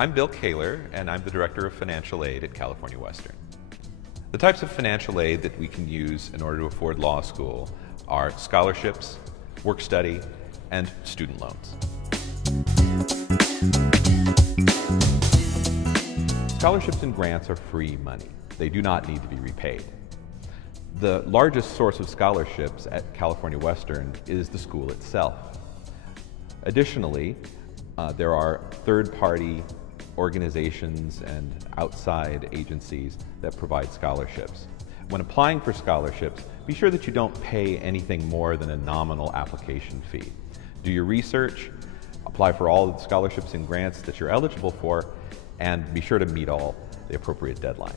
I'm Bill Kaler, and I'm the Director of Financial Aid at California Western. The types of financial aid that we can use in order to afford law school are scholarships, work-study, and student loans. Scholarships and grants are free money. They do not need to be repaid. The largest source of scholarships at California Western is the school itself. Additionally, there are third-party organizations and outside agencies that provide scholarships. When applying for scholarships, be sure that you don't pay anything more than a nominal application fee. Do your research, apply for all the scholarships and grants that you're eligible for, and be sure to meet all the appropriate deadlines.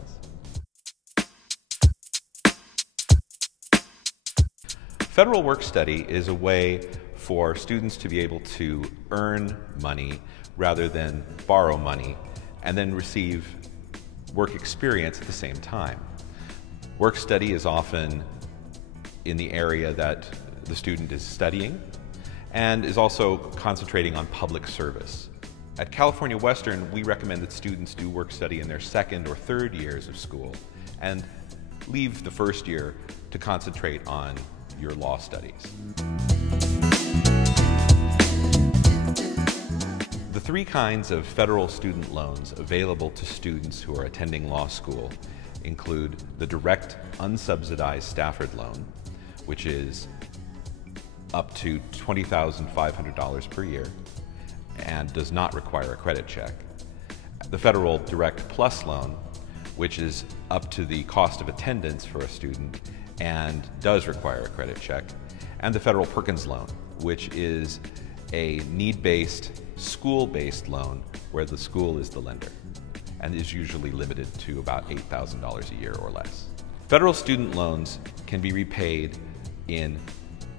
Federal work-study is a way for students to be able to earn money rather than borrow money and then receive work experience at the same time. Work-study is often in the area that the student is studying and is also concentrating on public service. At California Western, we recommend that students do work-study in their second or third years of school and leave the first year to concentrate on your law studies. The three kinds of federal student loans available to students who are attending law school include the direct unsubsidized Stafford loan, which is up to $20,500 per year and does not require a credit check. The federal direct plus loan, which is up to the cost of attendance for a student and does require a credit check, and the federal Perkins loan, which is a need-based, school-based loan where the school is the lender and is usually limited to about $8,000 a year or less. Federal student loans can be repaid in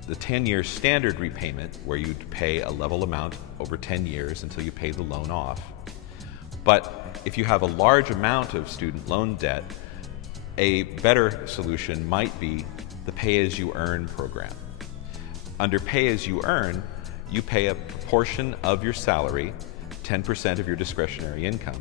the 10-year standard repayment, where you'd pay a level amount over 10 years until you pay the loan off. But if you have a large amount of student loan debt, a better solution might be the pay-as-you-earn program. Under pay-as-you-earn, you pay a proportion of your salary, 10% of your discretionary income,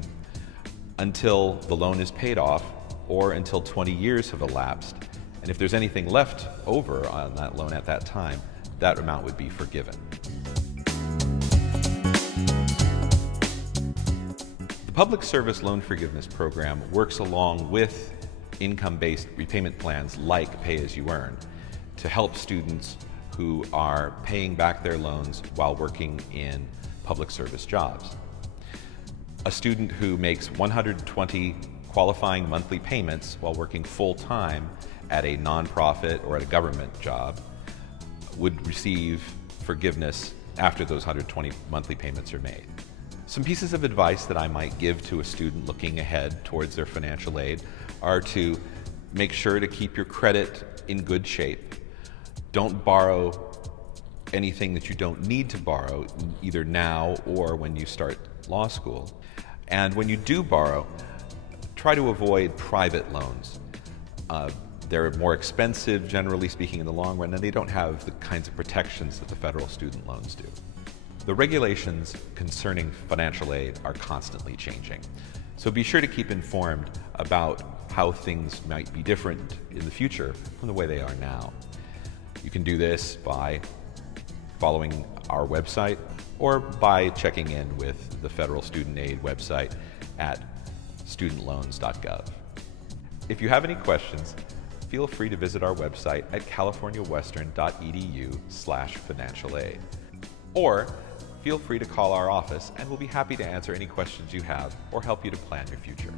until the loan is paid off or until 20 years have elapsed. And if there's anything left over on that loan at that time, that amount would be forgiven. The Public Service Loan Forgiveness Program works along with income-based repayment plans like pay-as-you-earn to help students who are paying back their loans while working in public service jobs. A student who makes 120 qualifying monthly payments while working full-time at a nonprofit or at a government job would receive forgiveness after those 120 monthly payments are made. Some pieces of advice that I might give to a student looking ahead towards their financial aid are to make sure to keep your credit in good shape. Don't borrow anything that you don't need to borrow, either now or when you start law school. And when you do borrow, try to avoid private loans. They're more expensive, generally speaking, in the long run, and they don't have the kinds of protections that the federal student loans do. The regulations concerning financial aid are constantly changing, so be sure to keep informed about how things might be different in the future from the way they are now. You can do this by following our website or by checking in with the Federal Student Aid website at studentloans.gov. If you have any questions, feel free to visit our website at californiawestern.edu/financial aid. Or feel free to call our office and we'll be happy to answer any questions you have or help you to plan your future.